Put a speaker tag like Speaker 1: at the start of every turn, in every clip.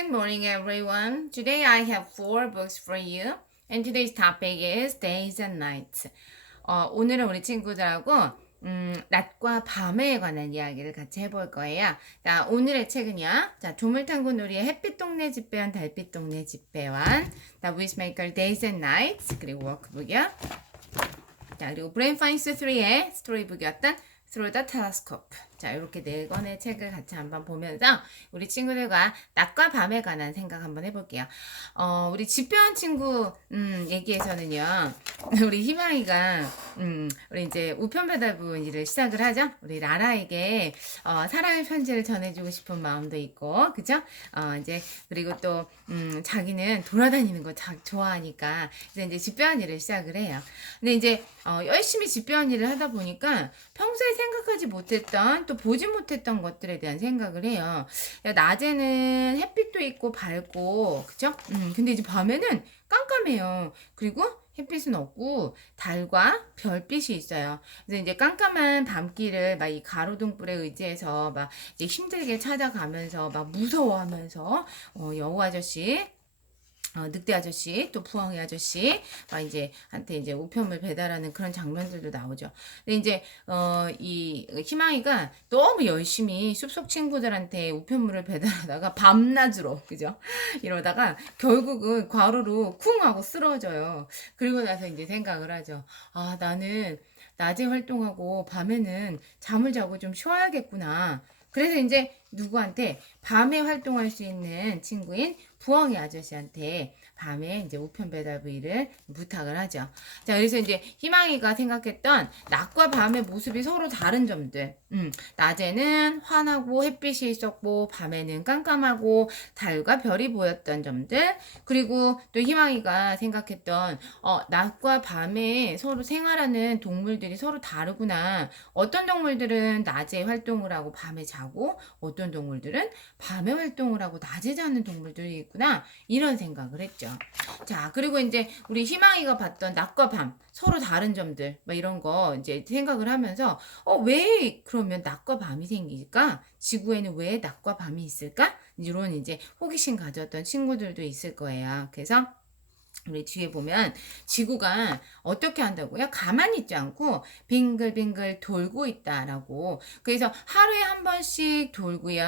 Speaker 1: Good morning, everyone. Today I have four books for you, and today's topic is days and nights. 어, 오늘은 우리 친구들하고 음, 낮과 밤에 관한 이야기를 같이 해볼 거예요. 자, 오늘의 책은요. 자, 조물탄고 놀이의 햇빛 동네 집배원, 달빛 동네 집배원, 자, 위스메이커 Days and Nights, 그리고 워크북이요. 자, 그리고 브레인 파인스 3의 스토리북이었던 The Telescope. 자, 이렇게 네 권의 책을 같이 한번 보면서 우리 친구들과 낮과 밤에 관한 생각 한번 해볼게요. 어, 우리 집배원 친구, 음, 얘기에서는요, 우리 희망이가, 음, 우리 이제 우편 배달부 일을 시작을 하죠? 우리 라라에게, 어, 사랑의 편지를 전해주고 싶은 마음도 있고, 그죠? 어, 이제, 그리고 또, 음, 자기는 돌아다니는 거 자, 좋아하니까, 그래서 이제 집배원 일을 시작을 해요. 근데 이제, 어, 열심히 집배원 일을 하다 보니까 평소에 생각하지 못했던 또 보지 못했던 것들에 대한 생각을 해요. 야, 낮에는 햇빛도 있고 밝고, 그죠? 음, 근데 이제 밤에는 깜깜해요. 그리고 햇빛은 없고 달과 별빛이 있어요. 그래서 이제 깜깜한 밤길을 막 이 가로등불에 의지해서 막 이제 힘들게 찾아가면서 막 무서워하면서 어, 여우 아저씨 어, 늑대 아저씨, 또 부엉이 아저씨, 막 이제, 한테 이제 우편물 배달하는 그런 장면들도 나오죠. 근데 이제, 어, 이, 희망이가 너무 열심히 숲속 친구들한테 우편물을 배달하다가 밤낮으로, 그죠? 이러다가 결국은 과로로 쿵 하고 쓰러져요. 그리고 나서 이제 생각을 하죠. 아, 나는 낮에 활동하고 밤에는 잠을 자고 좀 쉬어야겠구나. 그래서 이제 누구한테 밤에 활동할 수 있는 친구인 부엉이 아저씨한테 밤에 이제 우편 배달 부위를 부탁을 하죠. 자, 그래서 이제 희망이가 생각했던 낮과 밤의 모습이 서로 다른 점들. 음, 낮에는 환하고 햇빛이 있었고, 밤에는 깜깜하고, 달과 별이 보였던 점들. 그리고 또 희망이가 생각했던, 어, 낮과 밤에 서로 생활하는 동물들이 서로 다르구나. 어떤 동물들은 낮에 활동을 하고 밤에 자고, 어떤 동물들은 밤에 활동을 하고 낮에 자는 동물들이 있구나. 이런 생각을 했죠. 자, 그리고 이제 우리 희망이가 봤던 낮과 밤 서로 다른 점들 막 이런 거 이제 생각을 하면서 어, 왜 그러면 낮과 밤이 생길까? 지구에는 왜 낮과 밤이 있을까? 이런 이제 호기심 가졌던 친구들도 있을 거예요. 그래서 우리 뒤에 보면 지구가 어떻게 한다고요? 가만히 있지 않고 빙글빙글 돌고 있다라고. 그래서 하루에 한 번씩 돌고요.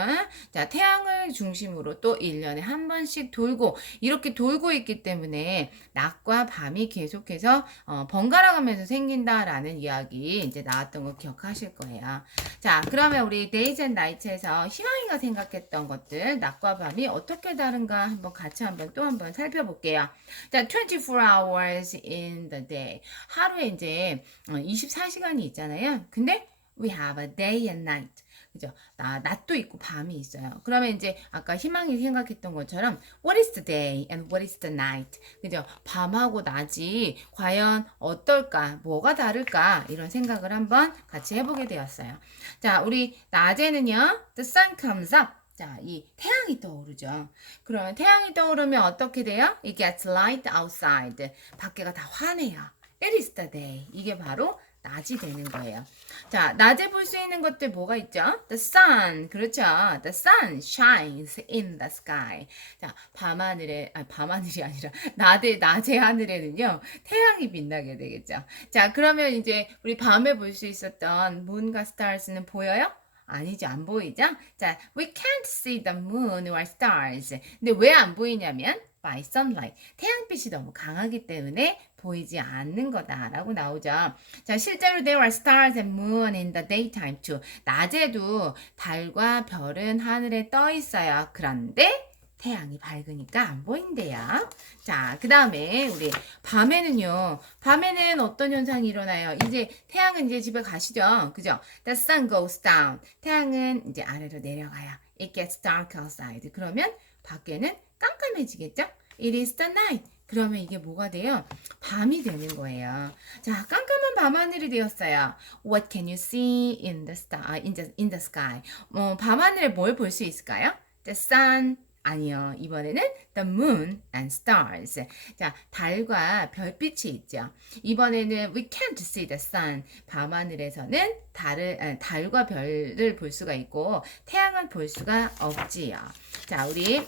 Speaker 1: 자, 태양을 중심으로 또 1년에 한 번씩 돌고 이렇게 돌고 있기 때문에 낮과 밤이 계속해서 어, 번갈아 가면서 생긴다라는 이야기 이제 나왔던 거 기억하실 거예요. 자, 그러면 우리 데이즈 앤 나이츠에서 희망이가 생각했던 것들 낮과 밤이 어떻게 다른가 한번 같이 한번 또 한번 살펴볼게요. 자, 24 hours in the day. 하루에 이제 24시간이 있잖아요. 근데 we have a day and night. 그죠? 나, 낮도 있고 밤이 있어요. 그러면 이제 아까 희망이 생각했던 것처럼 what is the day and what is the night? 그죠? 밤하고 낮이 과연 어떨까? 뭐가 다를까? 이런 생각을 한번 같이 해보게 되었어요. 자, 우리 낮에는요, the sun comes up. 자, 이 태양이 떠오르죠. 그러면 태양이 떠오르면 어떻게 돼요? It gets light outside. 밖에가 다 환해요. It is the day. 이게 바로 낮이 되는 거예요. 자, 낮에 볼 수 있는 것들 뭐가 있죠? The sun. 그렇죠. The sun shines in the sky. 자, 밤하늘에, 아, 밤하늘이 아니라, 낮에, 낮의 하늘에는요, 태양이 빛나게 되겠죠. 자, 그러면 이제 우리 밤에 볼 수 있었던 moon과 stars는 보여요? 아니죠. 안 보이죠? 자, we can't see the moon or stars. 근데 왜 안 보이냐면 by sunlight. 태양빛이 너무 강하기 때문에 보이지 않는 거다라고 나오죠. 자, 실제로 there are stars and moon in the daytime too. 낮에도 달과 별은 하늘에 떠 있어요. 그런데 태양이 밝으니까 안 보인대요. 자, 그 다음에 우리 밤에는요. 밤에는 어떤 현상이 일어나요? 이제 태양은 이제 집에 가시죠. 그죠? The sun goes down. 태양은 이제 아래로 내려가요. It gets dark outside. 그러면 밖에는 깜깜해지겠죠? It is the night. 그러면 이게 뭐가 돼요? 밤이 되는 거예요. 자, 깜깜한 밤하늘이 되었어요. What can you see in the star, in the, in the sky? 뭐, 밤하늘에 뭘 볼 수 있을까요? The sun, 아니요. 이번에는 the moon and stars. 자, 달과 별빛이 있죠. 이번에는 we can't see the sun. 밤하늘에서는 달을, 아, 달과 별을 볼 수가 있고 태양은 볼 수가 없지요. 자, 우리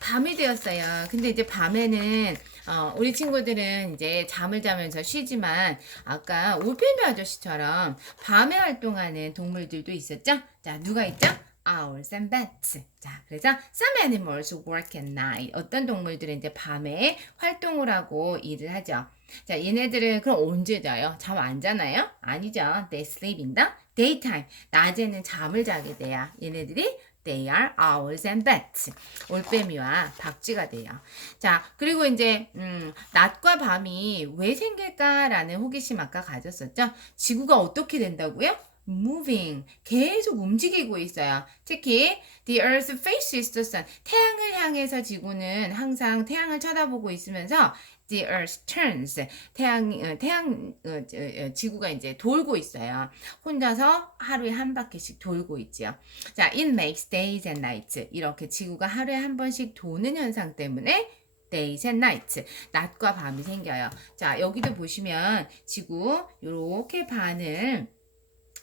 Speaker 1: 밤이 되었어요. 근데 이제 밤에는 어, 우리 친구들은 이제 잠을 자면서 쉬지만 아까 올빼미 아저씨처럼 밤에 활동하는 동물들도 있었죠? 자, 누가 있죠? Owls and bats. 자, 그래서 some animals work at night. 어떤 동물들은 이제 밤에 활동을 하고 일을 하죠. 자, 얘네들은 그럼 언제 자요? 잠 안 자나요? 아니죠. They sleep in the daytime. 낮에는 잠을 자게 돼요. 얘네들이 They are owls and bats. 올빼미와 박쥐가 돼요. 자, 그리고 이제 음, 낮과 밤이 왜 생길까라는 호기심 아까 가졌었죠. 지구가 어떻게 된다고요? Moving 계속 움직이고 있어요. 특히 the earth faces the sun 태양을 향해서 지구는 항상 태양을 쳐다보고 있으면서 the earth turns 태양 어, 태양 어, 저, 어, 지구가 이제 돌고 있어요. 혼자서 하루에 한 바퀴씩 돌고 있지요. 자, it makes days and nights 이렇게 지구가 하루에 한 번씩 도는 현상 때문에 days and nights 낮과 밤이 생겨요. 자, 여기도 보시면 지구 요렇게 반을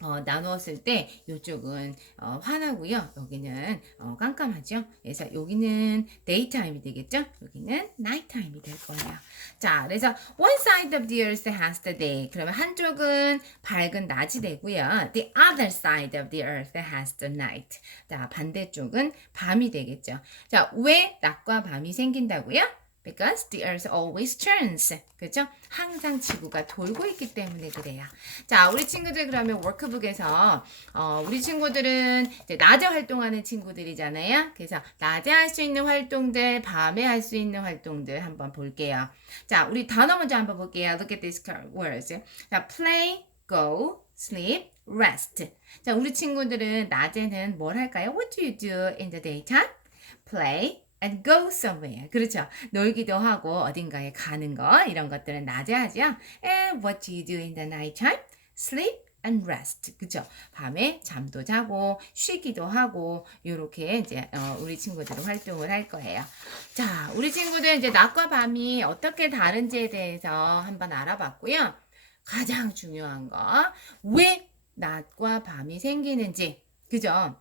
Speaker 1: 어, 나누었을 때 이쪽은 어, 환하고요. 여기는 어, 깜깜하죠. 그래서 여기는 daytime이 되겠죠. 여기는 nighttime이 될 거예요. 자, 그래서 one side of the earth has the day. 그러면 한쪽은 밝은 낮이 되고요. The other side of the earth has the night. 자, 반대쪽은 밤이 되겠죠. 자, 왜 낮과 밤이 생긴다고요? Because the earth always turns. 그죠? 항상 지구가 돌고 있기 때문에 그래요. 자, 우리 친구들 그러면 워크북에서 어, 우리 친구들은 이제 낮에 활동하는 친구들이잖아요. 그래서 낮에 할 수 있는 활동들, 밤에 할 수 있는 활동들 한번 볼게요. 자, 우리 단어 먼저 한번 볼게요. Look at these words. 자, play, go, sleep, rest. 자, 우리 친구들은 낮에는 뭘 할까요? What do you do in the daytime? Play, and go somewhere. 그렇죠. 놀기도 하고 어딘가에 가는 거 이런 것들은 낮에 하죠. And what do you do in the night time? Sleep and rest. 그죠? 밤에 잠도 자고 쉬기도 하고 요렇게 이제 어, 우리 친구들은 활동을 할 거예요. 자, 우리 친구들 이제 낮과 밤이 어떻게 다른지에 대해서 한번 알아봤고요. 가장 중요한 거 왜 낮과 밤이 생기는지 그죠?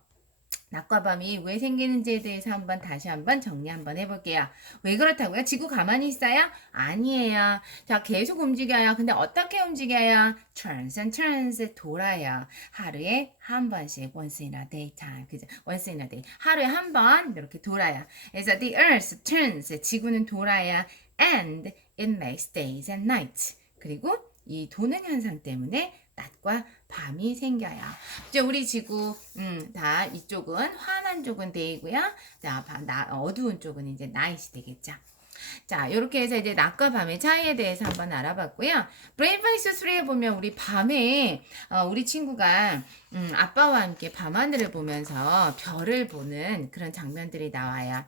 Speaker 1: 낮과 밤이 왜 생기는지에 대해서 한번 다시 한번 정리 한번 해볼게요. 왜 그렇다고요? 지구 가만히 있어요? 아니에요. 자, 계속 움직여요. 근데 어떻게 움직여요? turns and turns 돌아요. 하루에 한 번씩 once in a day time. 그죠? once in a day. 하루에 한 번 이렇게 돌아요. 그래서 the earth turns 지구는 돌아요. and it makes days and nights. 그리고 이 도는 현상 때문에 낮과 밤이 생겨요. 이제 우리 지구 음, 다 이쪽은 환한 쪽은 데이고요. 자, 바, 나, 어두운 쪽은 이제 나잇이 되겠죠. 자, 이렇게 해서 이제 낮과 밤의 차이에 대해서 한번 알아봤고요. 브레인파이스 3에 보면 우리 밤에 어, 우리 친구가 음, 아빠와 함께 밤하늘을 보면서 별을 보는 그런 장면들이 나와요.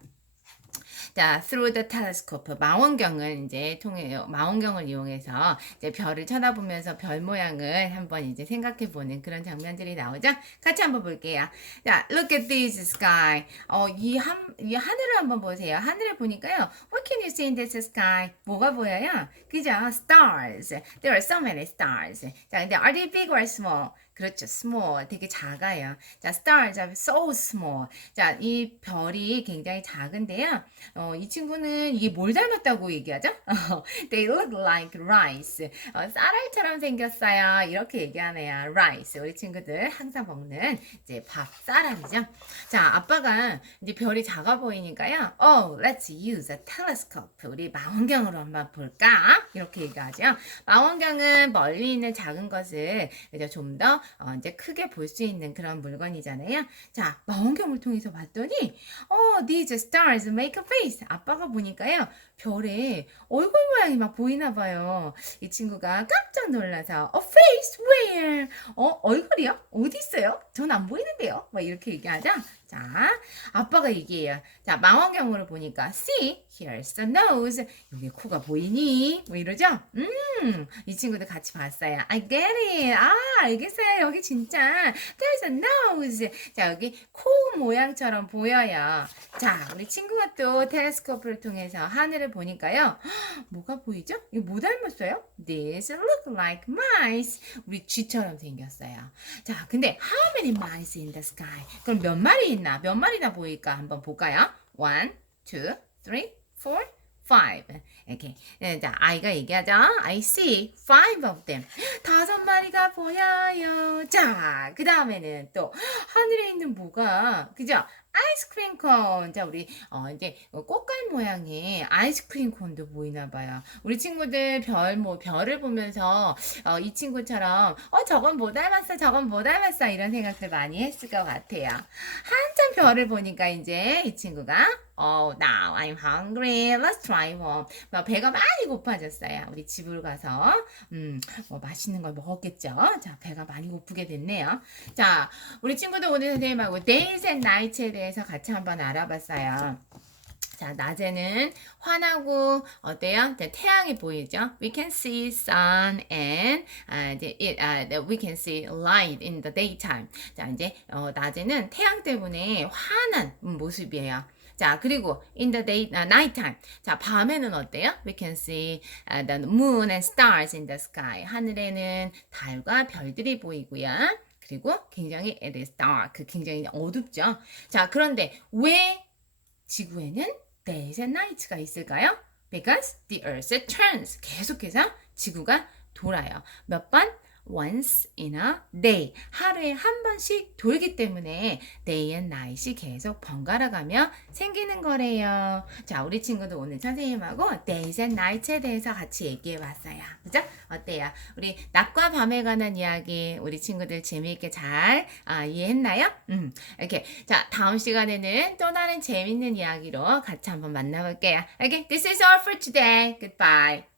Speaker 1: 자, through the telescope 망원경을 이제 통해 망원경을 이용해서 이제 별을 쳐다보면서 별 모양을 한번 이제 생각해 보는 그런 장면들이 나오죠. 같이 한번 볼게요. 자, look at this sky. 어, 이 한, 이 하늘을 한번 보세요. 하늘을 보니까요. Can you see in this sky? 뭐가 보여요? 그죠? Stars. There are so many stars. 자, 근데 are they big or small? 그렇죠. small. 되게 작아요. 자, stars are so small. 자, 이 별이 굉장히 작은데요. 어, 이 친구는 이게 뭘 닮았다고 얘기하죠? 어, they look like rice. 어, 쌀알처럼 생겼어요. 이렇게 얘기하네요. rice. 우리 친구들 항상 먹는 이제 밥, 쌀알이죠. 자, 아빠가 이제 별이 작아 보이니까요. Oh, let's use a telescope. 우리 망원경으로 한번 볼까? 이렇게 얘기하죠. 망원경은 멀리 있는 작은 것을 좀더 어, 이제 크게 볼 수 있는 그런 물건이잖아요. 자, 망원경을 통해서 봤더니, 어, these stars make a face. 아빠가 보니까요, 별에 얼굴 모양이 막 보이나 봐요. 이 친구가 깜짝 놀라서, a face where? 어, 얼굴이요? 어디 있어요? 전 안 보이는데요. 막 이렇게 얘기하자. 자, 아빠가 얘기해요. 자, 망원경으로 보니까, see, here's the nose. 여기 코가 보이니? 뭐 이러죠? 음, 이 친구들 같이 봤어요. I get it. 아, 알겠어요. 여기 진짜 there's a nose. 자, 여기 코 모양처럼 보여요. 자, 우리 친구가 또 텔레스코프를 통해서 하늘을 보니까요. 뭐가 보이죠? 이거 뭐 닮았어요? This look like mice. 우리 쥐처럼 생겼어요. 자, 근데 how many mice in the sky? 그럼 몇 마리 있나? 몇 마리나 보일까? 한번 볼까요? One, two, three, four, five. 이렇게. 네, 자, 아이가 얘기하죠. I see five of them. 다섯 마리가 보여요. 자, 그 다음에는 또 하늘에 있는 뭐가, 그죠? 아이스크림 콘. 자, 우리, 어, 이제 꽃갈 모양의 아이스크림 콘도 보이나 봐요. 우리 친구들 별, 뭐, 별을 보면서, 어, 이 친구처럼, 어, 저건 뭐 닮았어, 저건 뭐 닮았어, 이런 생각들 많이 했을 것 같아요. 한참 별을 보니까 이제 이 친구가, oh, now I'm hungry. Let's drive home. 뭐 배가 많이 고파졌어요. 우리 집을 가서, 음, 뭐 맛있는 걸 먹었겠죠? 자, 배가 많이 고프게 됐네요. 자, 우리 친구들 오늘 선생님하고 days and nights에 대해서 같이 한번 알아봤어요. 자, 낮에는 환하고 어때요? 태양이 보이죠? We can see sun and 아, 이제 it, 아, we can see light in the daytime. 자, 이제 어, 낮에는 태양 때문에 환한 모습이에요. 자, 그리고 in the day, 아, nighttime. 자, 밤에는 어때요? We can see uh, the moon and stars in the sky. 하늘에는 달과 별들이 보이고요. 그리고 굉장히 it is dark. 굉장히 어둡죠. 자, 그런데 왜 지구에는 days and nights가 있을까요? Because the earth turns. 계속해서 지구가 돌아요. 몇 번? Once in a day. 하루에 한 번씩 돌기 때문에 day and night이 계속 번갈아 가며 생기는 거래요. 자, 우리 친구도 오늘 선생님하고 days and nights에 대해서 같이 얘기해 봤어요. 그죠? 어때요? 우리 낮과 밤에 관한 이야기 우리 친구들 재미있게 잘 아, 이해했나요? 음, 이렇게. 자, 다음 시간에는 또 다른 재밌는 이야기로 같이 한번 만나볼게요. Okay, this is all for today. Goodbye.